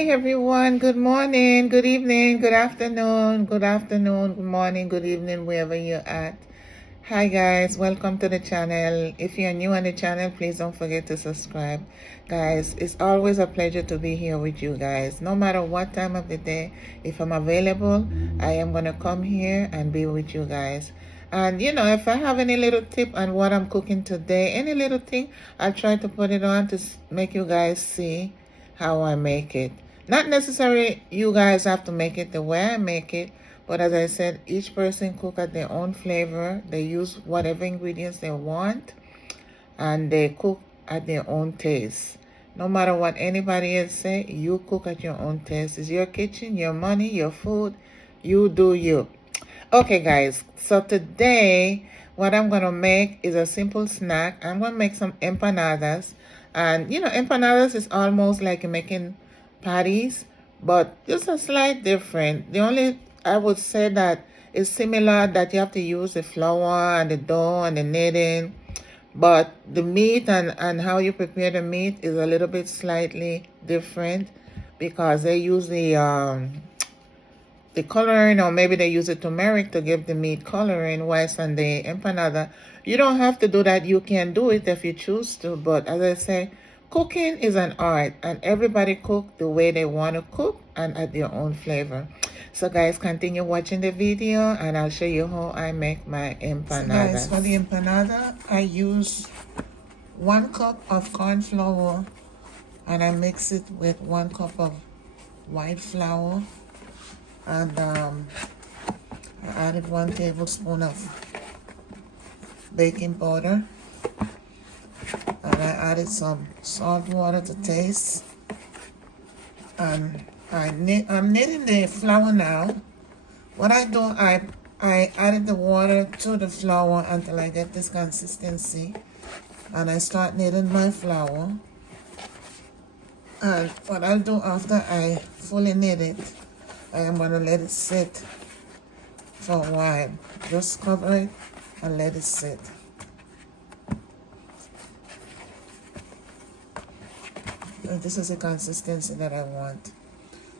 Hi everyone. Good morning, good evening, good afternoon, good morning, good evening, wherever you're at. Hi guys, welcome to the channel. If you're new on the channel, please don't forget to subscribe. Guys, it's always a pleasure to be here with you guys. No matter what time of the day, if I'm available, I am gonna come here and be with you guys. And if I have any little tip on what I'm cooking today, any little thing, I'll try to put it on to make you guys see how I make it. Not necessarily you guys have to make it the way I make it, but as I said, each person cook at their own flavor. They use whatever ingredients they want, and they cook at their own taste. No matter what anybody else say, you cook at your own taste. It's your kitchen, your money, your food. You do you. Okay, guys. So today, what I'm gonna make is a simple snack. I'm gonna make some empanadas, and empanadas is almost like making patties, but just a slight different. The only I would say that is similar that you have to use the flour and the dough and the kneading, but the meat and how you prepare the meat is a little bit slightly different because they use the coloring, or maybe they use the turmeric to give the meat coloring, whilst on the empanada you don't have to do that. You can do it if you choose to, but as I say, cooking is an art, and everybody cook the way they want to cook and at their own flavor. So guys, continue watching the video and I'll show you how I make my empanadas. So guys, for the empanada, I use 1 cup of corn flour and I mix it with 1 cup of white flour, and I added 1 tablespoon of baking powder, and I added some salt water to taste, and I'm kneading the flour now. What I do, I added the water to the flour until I get this consistency, and I start kneading my flour. And what I'll do after I fully knead it, I am going to let it sit for a while. Just cover it and let it sit. And this is the consistency that I want.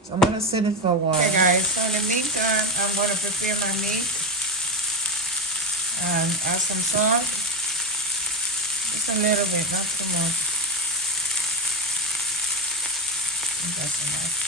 So I'm going to set it for a while. Okay guys, so in the meantime, I'm going to prepare my meat and add some salt. Just a little bit, not too much. I think that's enough.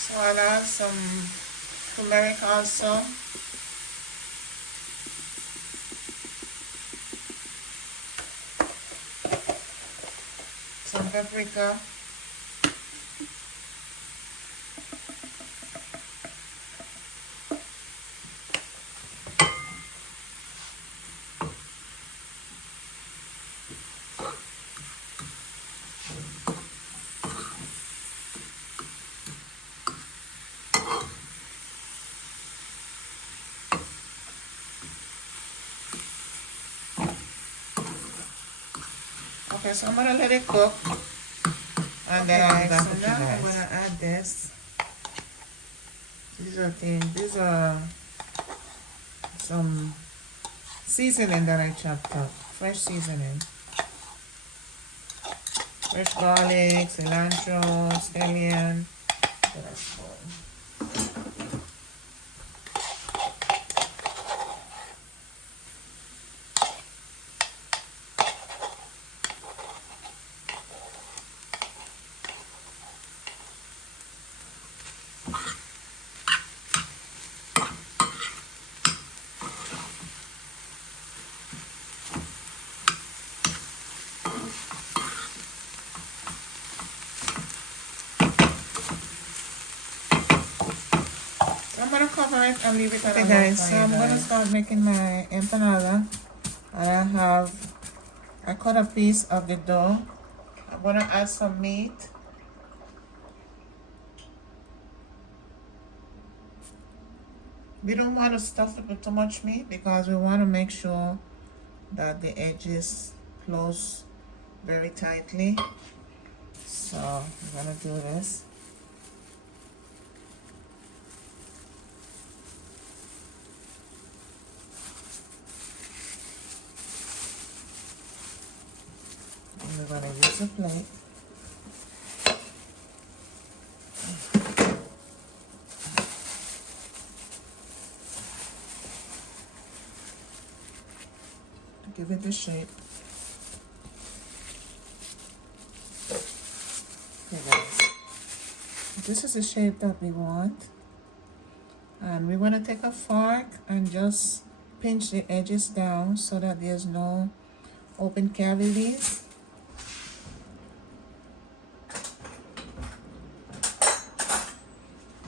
So I'll add some turmeric also. Some paprika. Okay, so I'm gonna let it cook, and then I'm back with you guys. I'm gonna add this. These are some seasoning that I chopped up. Fresh seasoning. Fresh garlic, cilantro, scallion. gonna cover it and leave it at okay guys, so I'm gonna start making my empanada. I cut a piece of the dough. I'm gonna add some meat. We don't want to stuff it with too much meat because we want to make sure that the edges close very tightly. So I'm gonna do this. And we're gonna use a plate. Give it the shape. Okay guys, this is the shape that we want, and we want to take a fork and just pinch the edges down so that there's no open cavities.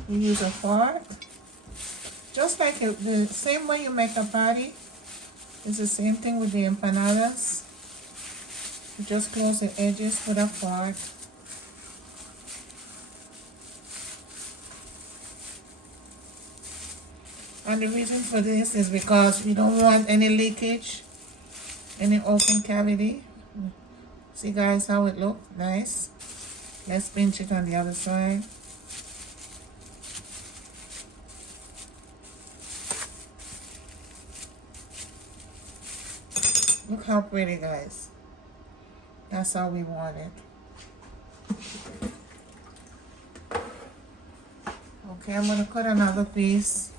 You use a fork, just like the same way you make a patty. It's the same thing with the empanadas. You just close the edges with a fork. And the reason for this is because we don't want any leakage, any open cavity. See guys how it looks? Nice. Let's pinch it on the other side. Look how pretty, guys. That's how we want it. Okay, I'm gonna cut another piece.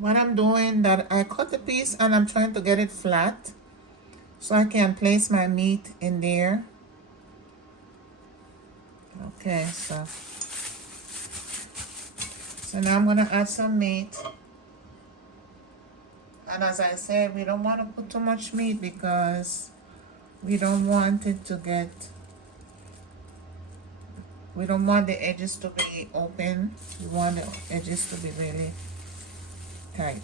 What I'm doing, that I cut the piece and I'm trying to get it flat so I can place my meat in there. Okay, so now I'm gonna add some meat. And as I said, we don't want to put too much meat because we don't want it to get, we don't want the edges to be open. We want the edges to be really tight.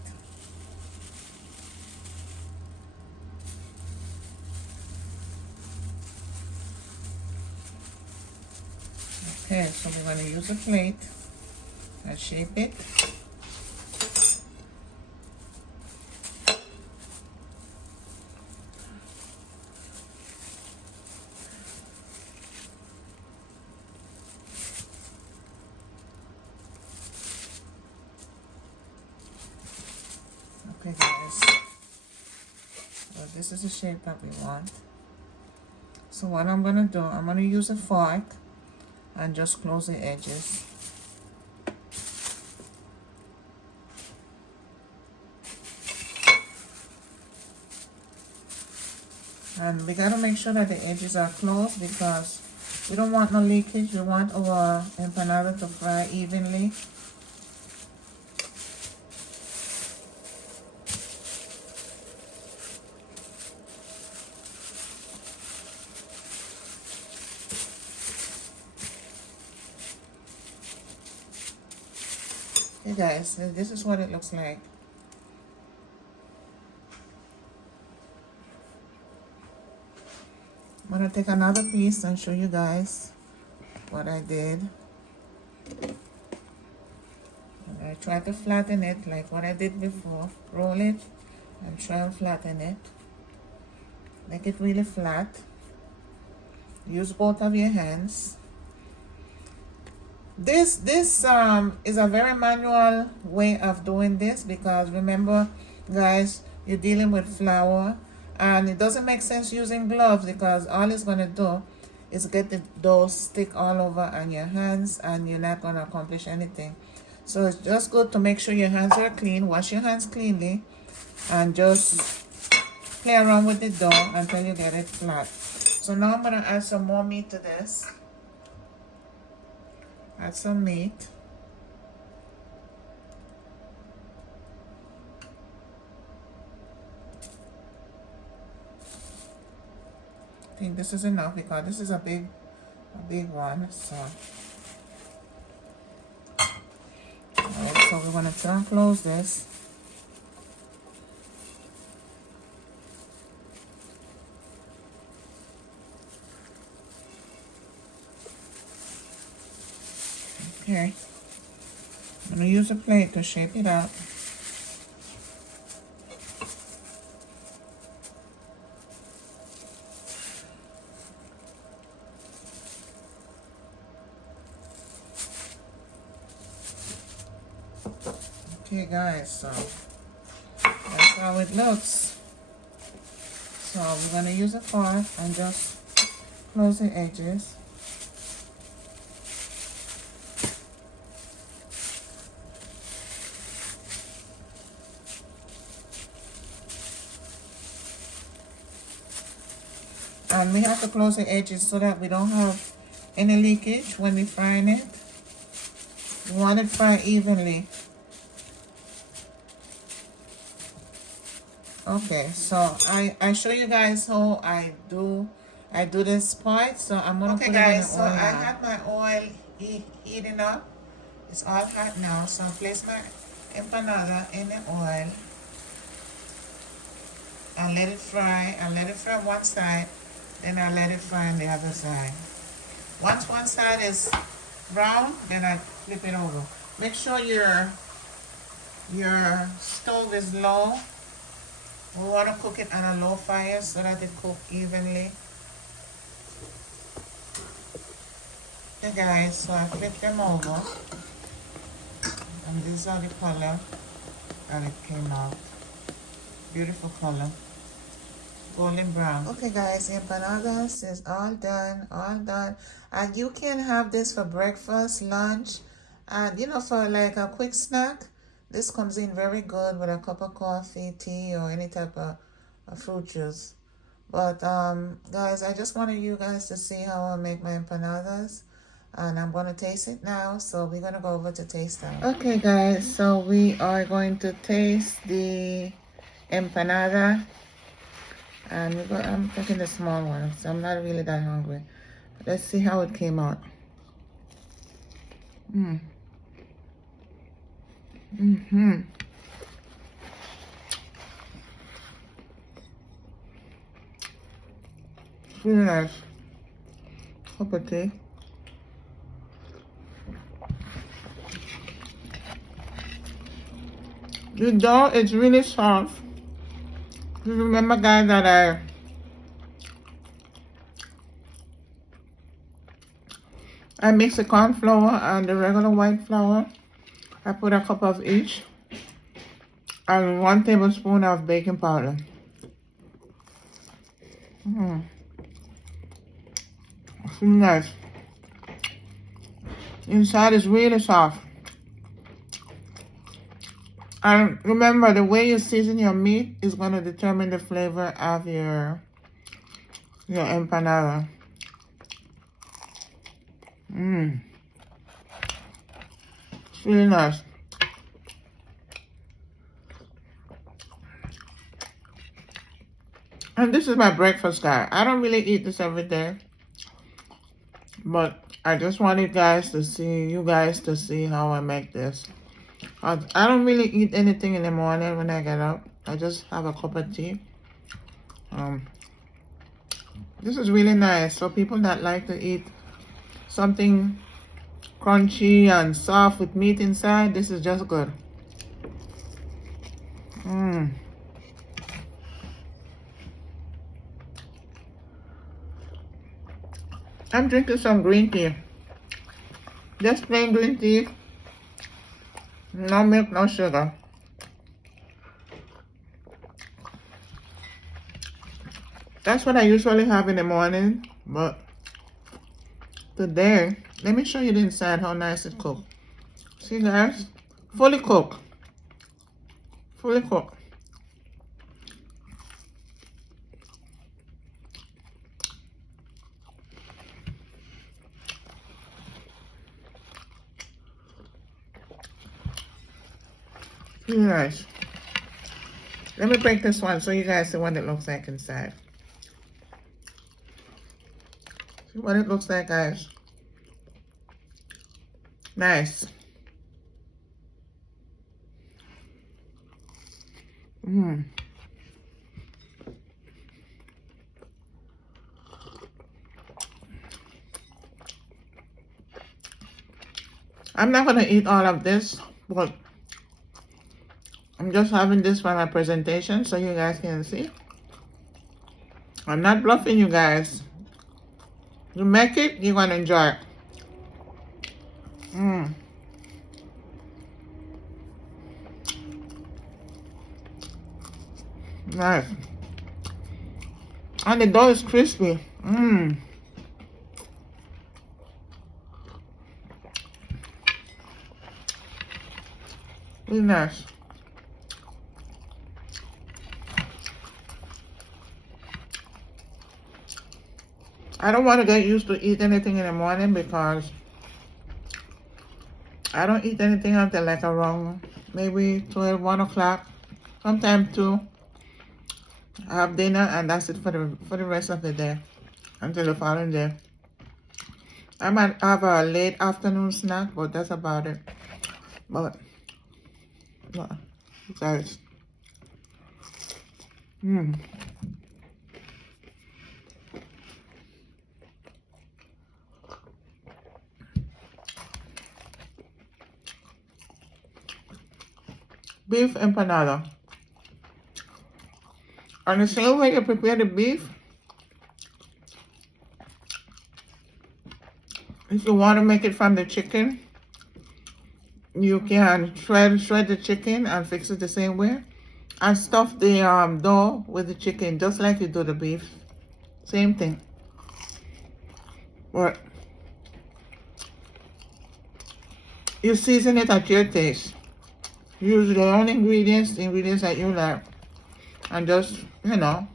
Okay, so we're going to use a plate and shape it. Okay guys, so this is the shape that we want. So what I'm gonna do, I'm gonna use a fork and just close the edges. And we gotta make sure that the edges are closed because we don't want no leakage. We want our empanada to fry evenly. Hey guys, this is what it looks like. I'm gonna take another piece and show you guys what I did. And I try to flatten it like what I did before. Roll it and try and flatten it. Make it really flat. Use both of your hands. This is a very manual way of doing this because remember guys, you're dealing with flour and it doesn't make sense using gloves because all it's going to do is get the dough stick all over on your hands, and you're not going to accomplish anything. So it's just good to make sure your hands are clean. Wash your hands cleanly and just play around with the dough until you get it flat. So now I'm going to add some more meat to this. Add some meat. I think this is enough because this is a big one. So, alright, so we're going to turn close this. Okay, I'm going to use a plate to shape it up. Okay guys, so that's how it looks. So we're going to use a fork and just close the edges. And we have to close the edges so that we don't have any leakage when we're frying it. We want it fried evenly. Okay, so I show you guys how I do this part. So I'm gonna put it in the oil. Okay guys, so I had my oil heating up. It's all hot now, so I place my empanada in the oil and let it fry. I let it fry one side, then I let it fry on the other side. Once one side is brown, then I flip it over. Make sure your stove is low. We want to cook it on a low fire so that it cooks evenly. Okay guys, so I flip them over. And these are the color that it came out. Beautiful color. Golden brown. Okay guys, the empanadas is all done, And you can have this for breakfast, lunch, and you know, for like a quick snack. This comes in very good with a cup of coffee, tea, or any type of fruit juice. But guys, I just wanted you guys to see how I make my empanadas. And I'm going to taste it now. So we're going to go over to taste them. Okay guys, so we are going to taste the empanada. And I'm taking the small one, so I'm not really that hungry. Let's see how it came out. Really nice. Cup of tea. The dough is really soft. You remember guys that I mix the corn flour and the regular white flour. I put a cup of each and 1 tablespoon of baking powder. It's really nice. Inside is really soft. And remember, the way you season your meat is going to determine the flavor of your empanada. It's really nice. And this is my breakfast, guys. I don't really eat this every day, but I just wanted you guys to see how I make this. I don't really eat anything in the morning when I get up. I just have a cup of tea. This is really nice. So people that like to eat something crunchy and soft with meat inside, this is just good. I'm drinking some green tea. Just plain green tea. No milk, no sugar. That's what I usually have in the morning, but today. Let me show you the inside, how nice it cooked. See guys, fully cooked. Fully cooked. Really nice. Let me break this one so you guys see what it looks like inside. See what it looks like, guys. Nice. Mmm. I'm not gonna eat all of this, but I'm just having this for my presentation so you guys can see. I'm not bluffing you guys. You make it, you're gonna enjoy it. Mmm. Nice. And the dough is crispy. Mmm. Really nice. I don't want to get used to eat anything in the morning because I don't eat anything until like around maybe 12, 1 o'clock, sometime 2. I have dinner and that's it for the rest of the day until the following day. I might have a late afternoon snack, but that's about it. But guys, beef empanada. And the same way you prepare the beef, if you want to make it from the chicken, you can shred the chicken and fix it the same way. And stuff the dough with the chicken just like you do the beef. Same thing. But you season it at your taste. Use your own ingredients, the ingredients that you like. And just, you know,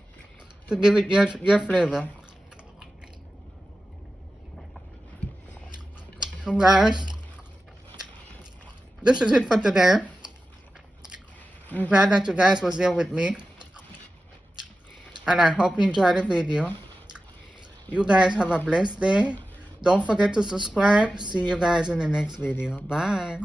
to give it your flavor. So guys, this is it for today. I'm glad that you guys was there with me. And I hope you enjoyed the video. You guys have a blessed day. Don't forget to subscribe. See you guys in the next video. Bye.